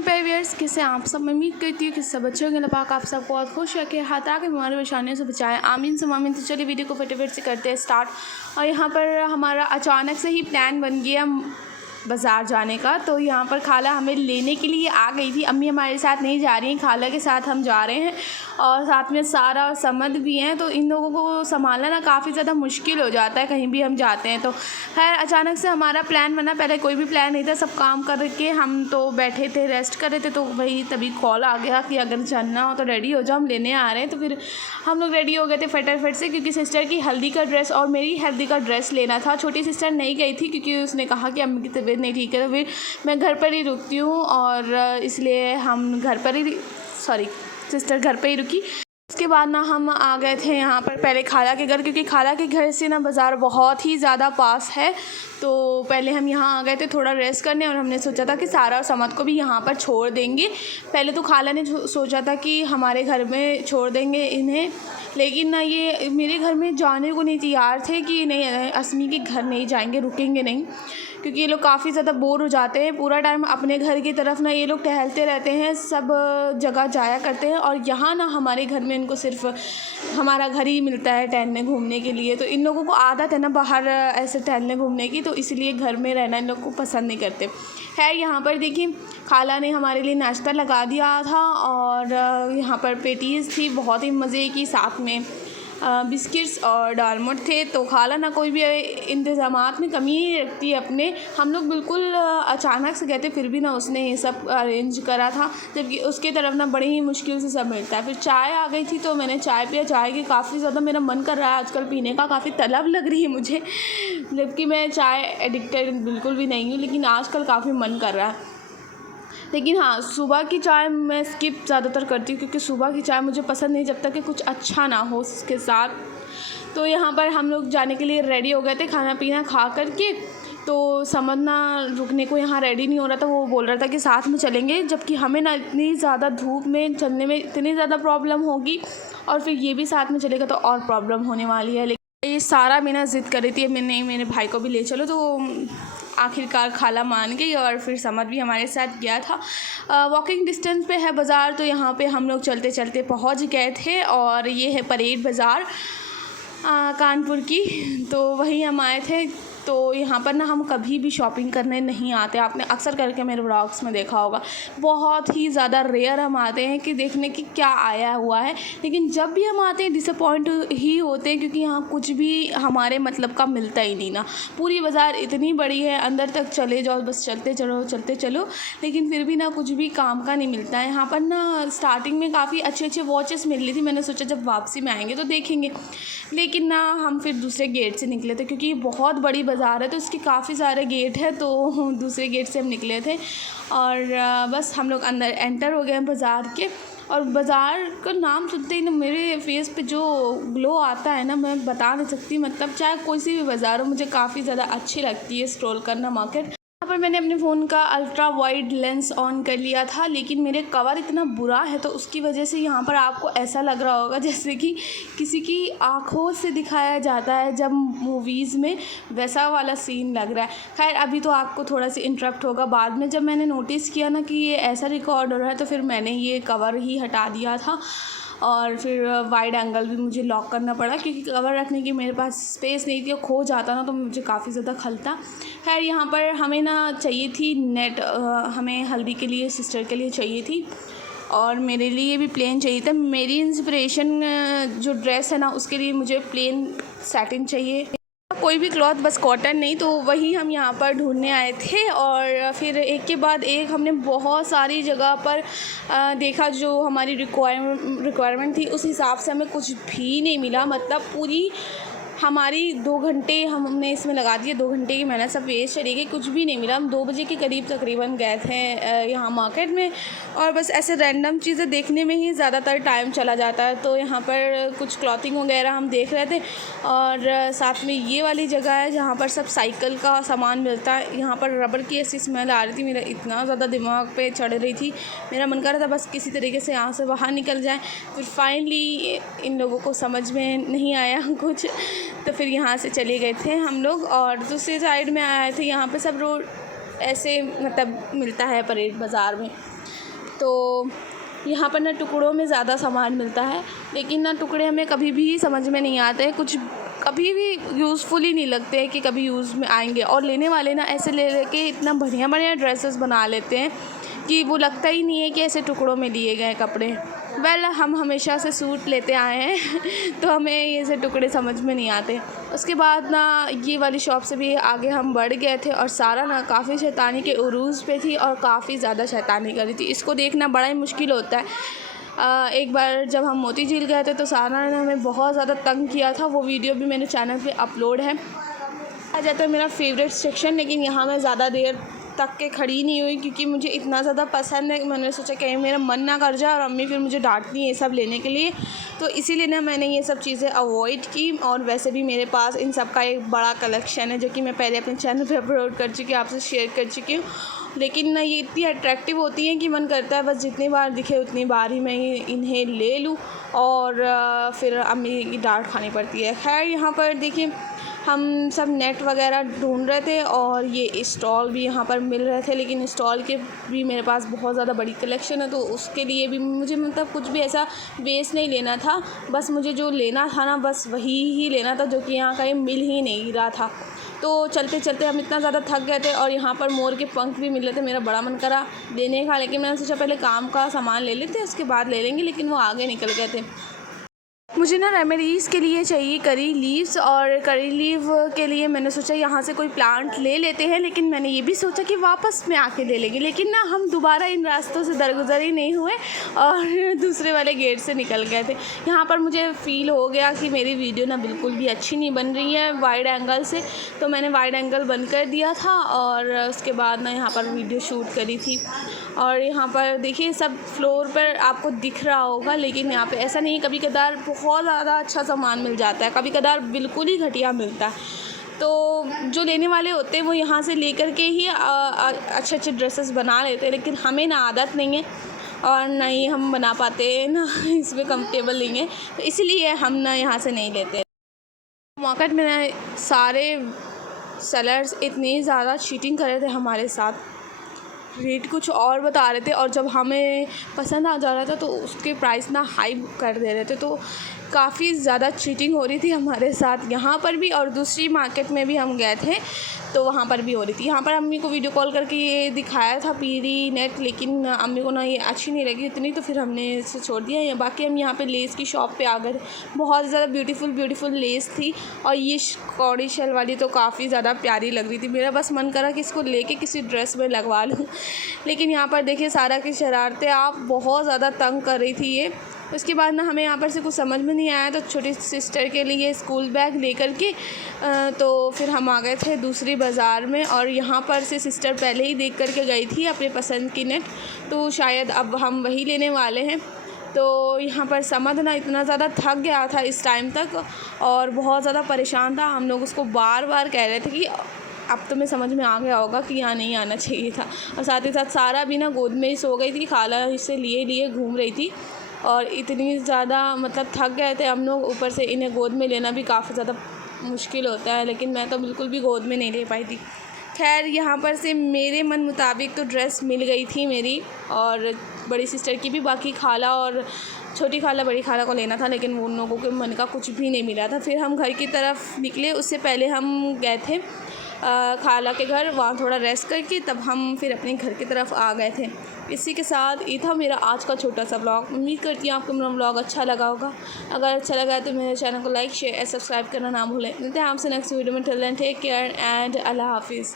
पेवियर्स किसे आप सब मैं उम्मीद करती हूँ कि सब बच्चों के पाक आप सब बहुत खुश रखे, हर तरह की बीमारी परेशानियों से बचाएं। आमीन से आमीन। तो चलिए वीडियो को फटाफट से करते हैं स्टार्ट। और यहाँ पर हमारा अचानक से ही प्लान बन गया बाज़ार जाने का। तो यहाँ पर खाला हमें लेने के लिए आ गई थी। अम्मी हमारे साथ नहीं जा रही हैं, खाला के साथ हम जा रहे हैं और साथ में सारा और समद भी हैं। तो इन लोगों को संभालना ना काफ़ी ज़्यादा मुश्किल हो जाता है कहीं भी हम जाते हैं तो। खैर अचानक से हमारा प्लान बना, पहले कोई भी प्लान नहीं था, सब काम करके हम तो बैठे थे, रेस्ट कर रहे थे। तो वही तभी कॉल आ गया कि अगर जाना हो तो रेडी हो जाओ, हम लेने आ रहे हैं। तो फिर हम लोग रेडी हो गए थे फटाफट से, क्योंकि सिस्टर की हल्दी का ड्रेस और मेरी हल्दी का ड्रेस लेना था। छोटी सिस्टर नहीं गई थी क्योंकि उसने कहा कि अम्मी की तबीयत नहीं ठीक है, तो फिर मैं घर पर ही रुकती हूँ और इसलिए हम घर पर ही सिस्टर घर पे ही रुकी। उसके बाद ना हम आ गए थे यहाँ पर पहले खाला के घर, क्योंकि खाला के घर से ना बाज़ार बहुत ही ज़्यादा पास है। तो पहले हम यहाँ आ गए थे थोड़ा रेस्ट करने, और हमने सोचा था कि सारा और समद को भी यहाँ पर छोड़ देंगे। पहले तो खाला ने सोचा था कि हमारे घर में छोड़ देंगे इन्हें, लेकिन ना ये मेरे घर में जाने को नहीं तैयार थे कि नहीं असमी के घर नहीं जाएंगे, रुकेंगे नहीं, क्योंकि ये लोग काफ़ी ज़्यादा बोर हो जाते हैं। पूरा टाइम अपने घर की तरफ ना ये लोग टहलते रहते हैं, सब जगह जाया करते हैं, और यहाँ ना हमारे घर में इनको सिर्फ हमारा घर ही मिलता है टहलने घूमने के लिए। तो इन लोगों को आदत है ना बाहर ऐसे टहलने घूमने की, तो इसलिए घर में रहना इन लोग को पसंद नहीं करते। खैर यहाँ पर देखिए खाला ने हमारे लिए नाश्ता लगा दिया था, और यहाँ पर पेटीज़ थी बहुत ही मज़े की, साथ में बिस्किट्स और दालमोट थे। तो खाला ना कोई भी इंतज़ामात में कमी नहीं रखती है अपने। हम लोग बिल्कुल अचानक से गए थे, फिर भी ना उसने ये सब अरेंज करा था, जबकि उसके तरफ ना बड़ी ही मुश्किल से सब मिलता है। फिर चाय आ गई थी तो मैंने चाय पिया। चाय की काफ़ी ज़्यादा मेरा मन कर रहा है आजकल पीने का, काफ़ी तलब लग रही है मुझे, जबकि मैं चाय एडिक्टेड बिल्कुल भी नहीं हूँ, लेकिन आजकल काफ़ी मन कर रहा है। लेकिन हाँ, सुबह की चाय मैं स्किप ज़्यादातर करती हूँ, क्योंकि सुबह की चाय मुझे पसंद नहीं जब तक कि कुछ अच्छा ना हो उसके साथ। तो यहाँ पर हम लोग जाने के लिए रेडी हो गए थे खाना पीना खा कर के। तो समझना रुकने को यहाँ रेडी नहीं हो रहा था, वो बोल रहा था कि साथ में चलेंगे, जबकि हमें ना इतनी ज़्यादा धूप में चलने में इतनी ज़्यादा प्रॉब्लम होगी, और फिर ये भी साथ में चलेगा तो और प्रॉब्लम होने वाली है। लेकिन ये सारा मेरा ज़िद कर रही थी मैंने मेरे भाई को भी ले चलो, तो आखिरकार खाला मान गई, और फिर समद भी हमारे साथ गया था। वॉकिंग डिस्टेंस पे है बाज़ार, तो यहाँ पे हम लोग चलते चलते पहुँच गए थे। और ये है परेड बाज़ार कानपुर की, तो वहीं हम आए थे। तो यहाँ पर ना हम कभी भी शॉपिंग करने नहीं आते, आपने अक्सर करके मेरे व्लॉग्स में देखा होगा। बहुत ही ज़्यादा रेयर हम आते हैं कि देखने की क्या आया हुआ है, लेकिन जब भी हम आते हैं डिसअपॉइंट ही होते हैं, क्योंकि यहाँ कुछ भी हमारे मतलब का मिलता ही नहीं ना। पूरी बाज़ार इतनी बड़ी है, अंदर तक चले जाओ बस चलते चलो, लेकिन फिर भी ना कुछ भी काम का नहीं मिलता है। यहाँ पर ना स्टार्टिंग में काफ़ी अच्छे वॉचेस मिल रही थी, मैंने सोचा जब वापसी में आएंगे तो देखेंगे, लेकिन ना हम फिर दूसरे गेट से निकले थे, क्योंकि ये बहुत बड़ी बाज़ार है तो इसके काफ़ी सारे गेट है। तो दूसरे गेट से हम निकले थे, और बस हम लोग अंदर एंटर हो गए हैं बाज़ार के। और बाज़ार का नाम सुनते ही ना मेरे फेस पे जो ग्लो आता है ना, मैं बता नहीं सकती। मतलब चाहे कोई सी भी बाज़ार हो, मुझे काफ़ी ज़्यादा अच्छी लगती है स्ट्रोल करना मार्केट। यहाँ पर मैंने अपने फ़ोन का अल्ट्रा वाइड लेंस ऑन कर लिया था, लेकिन मेरे कवर इतना बुरा है तो उसकी वजह से यहाँ पर आपको ऐसा लग रहा होगा जैसे कि किसी की आँखों से दिखाया जाता है जब मूवीज़ में, वैसा वाला सीन लग रहा है। खैर अभी तो आपको थोड़ा सा इंटरप्ट होगा, बाद में जब मैंने नोटिस किया ना कि ये ऐसा रिकॉर्ड हो रहा है तो फिर मैंने ये कवर ही हटा दिया था, और फिर वाइड एंगल भी मुझे लॉक करना पड़ा, क्योंकि कवर रखने की मेरे पास स्पेस नहीं थी, खो जाता ना तो मुझे काफ़ी ज़्यादा खलता। खैर यहाँ पर हमें ना चाहिए थी नेट, हमें हल्दी के लिए सिस्टर के लिए चाहिए थी, और मेरे लिए भी प्लेन चाहिए था। मेरी इंस्पिरेशन जो ड्रेस है ना उसके लिए मुझे प्लेन सैटिन चाहिए, कोई भी क्लॉथ, बस कॉटन नहीं। तो वही हम यहाँ पर ढूंढने आए थे, और फिर एक के बाद एक हमने बहुत सारी जगह पर देखा जो हमारी रिक्वायरमेंट थी, उस हिसाब से हमें कुछ भी नहीं मिला। मतलब पूरी हमारी 2 घंटे हमने इसमें लगा दिए, 2 घंटे की मेहनत सब वेस्ट चली गई, कुछ भी नहीं मिला। हम 2 बजे के करीब तकरीबन गए थे यहाँ मार्केट में, और बस ऐसे रैंडम चीज़ें देखने में ही ज़्यादातर टाइम चला जाता है। तो यहाँ पर कुछ क्लॉथिंग वगैरह हम देख रहे थे, और साथ में ये वाली जगह है जहाँ पर सब साइकिल का सामान मिलता है। यहाँ पर रबर की ऐसी स्मेल आ रही थी, मेरा इतना ज़्यादा दिमाग पे चढ़ रही थी, मेरा मन कर रहा था बस किसी तरीके से यहाँ से बाहर निकल जाए। फिर फाइनली इन लोगों को समझ में नहीं आया कुछ, तो फिर यहाँ से चले गए थे हम लोग। और दूसरी साइड में आए थे, यहाँ पे सब रोड ऐसे मतलब मिलता है परेड बाज़ार में। तो यहाँ पर ना टुकड़ों में ज़्यादा सामान मिलता है, लेकिन ना टुकड़े हमें कभी भी समझ में नहीं आते, कुछ कभी भी यूज़फुल ही नहीं लगते हैं कि कभी यूज़ में आएंगे। और लेने वाले ना ऐसे ले लेके इतना बढ़िया बढ़िया ड्रेसेस बना लेते हैं कि वो लगता ही नहीं है कि ऐसे टुकड़ों में लिए गए कपड़े। हम हमेशा से सूट लेते आए हैं तो हमें ये से टुकड़े समझ में नहीं आते। उसके बाद ना ये वाली शॉप से भी आगे हम बढ़ गए थे और सारा ना काफ़ी शैतानी के उरूज़ पे थी और काफ़ी ज़्यादा शैतानी कर रही थी। इसको देखना बड़ा ही मुश्किल होता है। एक बार जब हम मोती झील गए थे तो सारा ने हमें बहुत ज़्यादा तंग किया था, वो वीडियो भी मेरे चैनल पे अपलोड है। आ जाता है मेरा फेवरेट सेक्शन, लेकिन यहाँ मैं ज़्यादा देर तक के खड़ी नहीं हुई क्योंकि मुझे इतना ज़्यादा पसंद है। मैंने सोचा कहीं मेरा मन ना कर जाए और अम्मी फिर मुझे डांटती हैं ये सब लेने के लिए, तो इसीलिए ना मैंने ये सब चीज़ें अवॉइड की। और वैसे भी मेरे पास इन सब का एक बड़ा कलेक्शन है जो कि मैं पहले अपने चैनल पे अपलोड कर चुकी हूँ, आपसे शेयर कर चुकी हूँ। लेकिन ना ये इतनी अट्रैक्टिव होती हैं कि मन करता है बस जितनी बार दिखे उतनी बार ही मैं इन्हें ले लूँ और फिर अम्मी की डांट खानी पड़ती है। खैर यहाँ पर देखिए हम सब नेट वगैरह ढूंढ रहे थे और ये स्टॉल भी यहाँ पर मिल रहे थे, लेकिन स्टॉल के भी मेरे पास बहुत ज़्यादा बड़ी कलेक्शन है, तो उसके लिए भी मुझे मतलब कुछ भी ऐसा वेस्ट नहीं लेना था। बस मुझे जो लेना था ना बस वही ही लेना था, जो कि यहाँ कहीं मिल ही नहीं रहा था। तो चलते चलते हम इतना ज़्यादा थक गए थे और यहाँ पर मोर के पंख भी मिल रहे थे। मेरा बड़ा मन करा लेने का, लेकिन मैंने सोचा पहले काम का सामान ले लेते उसके बाद ले लेंगे, लेकिन वो आगे निकल गए थे। मुझे ना रेमेडीज़ के लिए चाहिए करी लीव्स, और करी लीव के लिए मैंने सोचा यहाँ से कोई प्लांट ले लेते हैं, लेकिन मैंने ये भी सोचा कि वापस में आके ले लेंगे, लेकिन ना हम दोबारा इन रास्तों से दरगुजर ही नहीं हुए और दूसरे वाले गेट से निकल गए थे। यहाँ पर मुझे फ़ील हो गया कि मेरी वीडियो ना बिल्कुल भी अच्छी नहीं बन रही है वाइड एंगल से, तो मैंने वाइड एंगल बंद कर दिया था और उसके बाद ना यहाँ पर वीडियो शूट करी थी। और यहाँ पर देखिए सब फ्लोर पर आपको दिख रहा होगा, लेकिन यहाँ पे ऐसा नहीं है, कभी कदार बहुत ज़्यादा अच्छा सामान मिल जाता है, कभी कदार बिल्कुल ही घटिया मिलता है। तो जो लेने वाले होते हैं वो यहाँ से लेकर के ही अच्छे अच्छे ड्रेसेस बना लेते हैं, लेकिन हमें ना आदत नहीं है और ना ही हम बना पाते हैं, ना इसमें कंफर्टेबल नहीं है, तो इसलिए हम ना यहाँ से नहीं लेते। मार्केट में ना सारे सेलर्स इतनी ज़्यादा चीटिंग कर रहे थे हमारे साथ, रेट कुछ और बता रहे थे और जब हमें पसंद आ जा रहा था तो उसके प्राइस ना हाई कर दे रहे थे, तो काफ़ी ज़्यादा चीटिंग हो रही थी हमारे साथ यहाँ पर भी। और दूसरी मार्केट में भी हम गए थे तो वहाँ पर भी हो रही थी। यहाँ पर अम्मी को वीडियो कॉल करके ये दिखाया था पीरी नेट, लेकिन अम्मी को ना ये अच्छी नहीं लगी इतनी, तो फिर हमने इसे छोड़ दिया। बाकी हम यहाँ पे लेस की शॉप पे आ गए थे, बहुत ज़्यादा ब्यूटीफुल लेस थी और ये कौड़ी शेल वाली तो काफ़ी ज़्यादा प्यारी लग रही थी। मेरा बस मन करा कि इसको लेके किसी ड्रेस में लगवा लूँ, लेकिन यहाँ पर देखिए सारा की शरारतें आप बहुत ज़्यादा तंग कर रही थी ये। उसके बाद ना हमें यहाँ पर से कुछ समझ में नहीं आया, तो छोटी सिस्टर के लिए स्कूल बैग लेकर के तो फिर हम आ गए थे दूसरी बाज़ार में। और यहाँ पर से सिस्टर पहले ही देख कर के गई थी अपने पसंद की नेट, तो शायद अब हम वही लेने वाले हैं। तो यहाँ पर समद ना इतना ज़्यादा थक गया था इस टाइम तक और बहुत ज़्यादा परेशान था। हम लोग उसको बार बार कह रहे थे कि अब तुम्हें समझ में आ गया होगा कि यहाँ नहीं आना चाहिए था। और साथ ही साथ सारा भी ना गोद में ही सो गई थी, खाला इसे लिए घूम रही थी और इतनी ज़्यादा मतलब थक गए थे हम लोग, ऊपर से इन्हें गोद में लेना भी काफ़ी ज़्यादा मुश्किल होता है, लेकिन मैं तो बिल्कुल भी गोद में नहीं ले पाई थी। खैर यहाँ पर से मेरे मन मुताबिक तो ड्रेस मिल गई थी मेरी और बड़ी सिस्टर की भी, बाकी खाला और छोटी खाला बड़ी खाला को लेना था, लेकिन उन लोगों के मन का कुछ भी नहीं मिला था। फिर हम घर की तरफ निकले, उससे पहले हम गए थे खाला के घर, वहाँ थोड़ा रेस्ट करके तब हम फिर अपने घर की तरफ आ गए थे। इसी के साथ ये था मेरा आज का छोटा सा ब्लॉग। उम्मीद करती हूँ आपको मेरा ब्लॉग अच्छा लगा होगा। अगर अच्छा लगा है तो मेरे चैनल को लाइक शेयर सब्सक्राइब करना ना भूलें। मिलते हैं आपसे नेक्स्ट वीडियो में। Till then take care and अल्लाह हाफिज़।